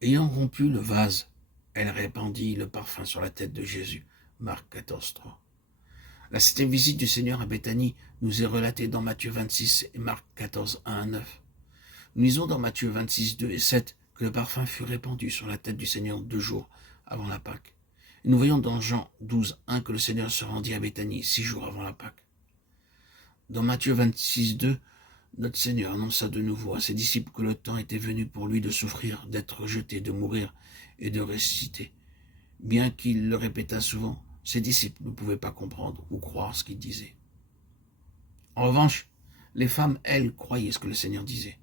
Ayant rompu le vase, elle répandit le parfum sur la tête de Jésus. Marc 14, 3. La septième visite du Seigneur à Béthanie nous est relatée dans Matthieu 26 et Marc 14, 1 à 9. Nous lisons dans Matthieu 26, 2 et 7 que le parfum fut répandu sur la tête du Seigneur 2 jours avant la Pâque. Et nous voyons dans Jean 12, 1 que le Seigneur se rendit à Béthanie 6 jours avant la Pâque. Dans Matthieu 26, 2, notre Seigneur annonça de nouveau à ses disciples que le temps était venu pour lui de souffrir, d'être rejeté, de mourir et de ressusciter. Bien qu'il le répétât souvent, ses disciples ne pouvaient pas comprendre ou croire ce qu'il disait. En revanche, les femmes, elles, croyaient ce que le Seigneur disait.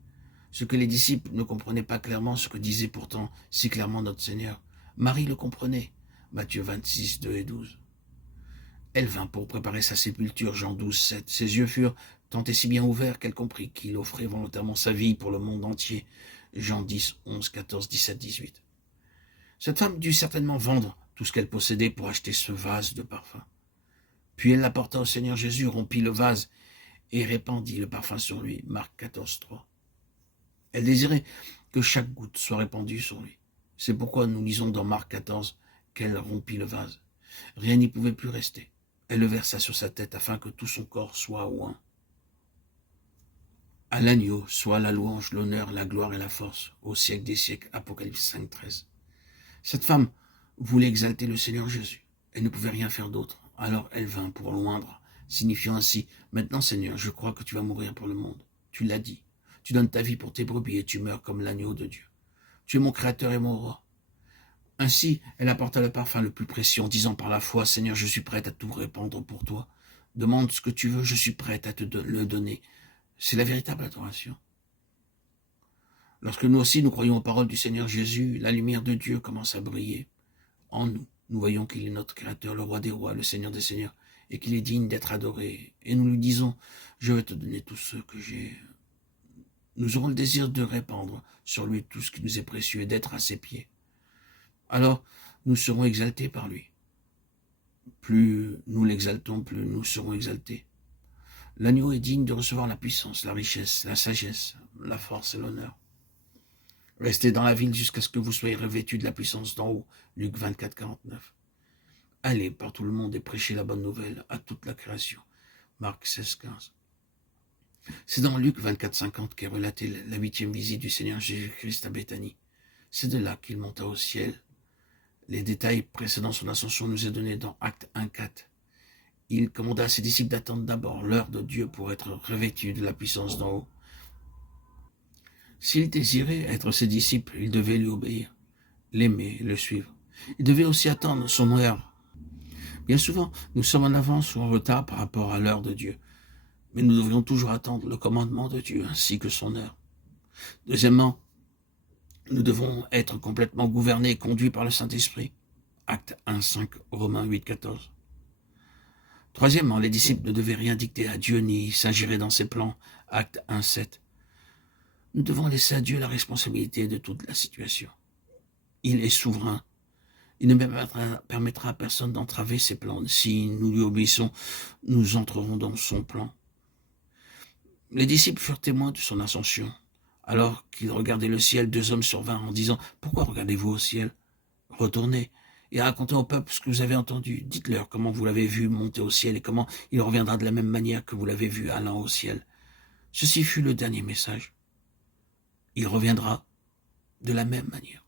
Ce que les disciples ne comprenaient pas clairement, ce que disait pourtant si clairement notre Seigneur. Marie le comprenait. Matthieu 26, 2 et 12. Elle vint pour préparer sa sépulture, Jean 12, 7. Ses yeux furent tant et si bien ouverts qu'elle comprit qu'il offrait volontairement sa vie pour le monde entier, Jean 10, 11, 14, 17, 18. Cette femme dut certainement vendre tout ce qu'elle possédait pour acheter ce vase de parfum. Puis elle l'apporta au Seigneur Jésus, rompit le vase et répandit le parfum sur lui, Marc 14, 3. Elle désirait que chaque goutte soit répandue sur lui. C'est pourquoi nous lisons dans Marc 14 qu'elle rompit le vase. Rien n'y pouvait plus rester. Elle le versa sur sa tête afin que tout son corps soit oint. À l'agneau soit la louange, l'honneur, la gloire et la force, au siècle des siècles, Apocalypse 5, 13. Cette femme voulait exalter le Seigneur Jésus. Elle ne pouvait rien faire d'autre. Alors elle vint pour l'oindre, signifiant ainsi, « Maintenant, Seigneur, je crois que tu vas mourir pour le monde. Tu l'as dit. Tu donnes ta vie pour tes brebis et tu meurs comme l'agneau de Dieu. Tu es mon Créateur et mon Roi. » Ainsi, elle apporta le parfum le plus précieux en disant par la foi, « Seigneur, je suis prête à tout répandre pour toi. Demande ce que tu veux, je suis prête à te le donner. » C'est la véritable adoration. Lorsque nous aussi nous croyons aux paroles du Seigneur Jésus, la lumière de Dieu commence à briller en nous. Nous voyons qu'il est notre Créateur, le Roi des rois, le Seigneur des seigneurs, et qu'il est digne d'être adoré. Et nous lui disons, je vais te donner tout ce que j'ai. Nous aurons le désir de répandre sur lui tout ce qui nous est précieux et d'être à ses pieds. Alors, nous serons exaltés par lui. Plus nous l'exaltons, plus nous serons exaltés. L'agneau est digne de recevoir la puissance, la richesse, la sagesse, la force et l'honneur. Restez dans la ville jusqu'à ce que vous soyez revêtus de la puissance d'en haut. Luc 24, 49. Allez par tout le monde et prêchez la bonne nouvelle à toute la création. Marc 16, 15. C'est dans Luc 24, 50 qu'est relatée la 8e visite du Seigneur Jésus-Christ à Béthanie. C'est de là qu'il monta au ciel. Les détails précédant son ascension nous est donné dans Actes 1, 4. Il commanda à ses disciples d'attendre d'abord l'heure de Dieu pour être revêtus de la puissance d'en haut. S'il désirait être ses disciples, il devait lui obéir, l'aimer et le suivre. Il devait aussi attendre son heure. Bien souvent, nous sommes en avance ou en retard par rapport à l'heure de Dieu. Mais nous devrions toujours attendre le commandement de Dieu ainsi que son heure. Deuxièmement, nous devons être complètement gouvernés et conduits par le Saint-Esprit. Acte 1, 5, Romains 8, 14. Troisièmement, les disciples ne devaient rien dicter à Dieu ni s'ingérer dans ses plans. Acte 1, 7. Nous devons laisser à Dieu la responsabilité de toute la situation. Il est souverain. Il ne permettra à personne d'entraver ses plans. Si nous lui obéissons, nous entrerons dans son plan. Les disciples furent témoins de son ascension. Alors qu'ils regardaient le ciel, 2 hommes survinrent en disant « Pourquoi regardez-vous au ciel? Retournez et racontez au peuple ce que vous avez entendu. Dites-leur comment vous l'avez vu monter au ciel et comment il reviendra de la même manière que vous l'avez vu allant au ciel. » Ceci fut le dernier message. Il reviendra de la même manière.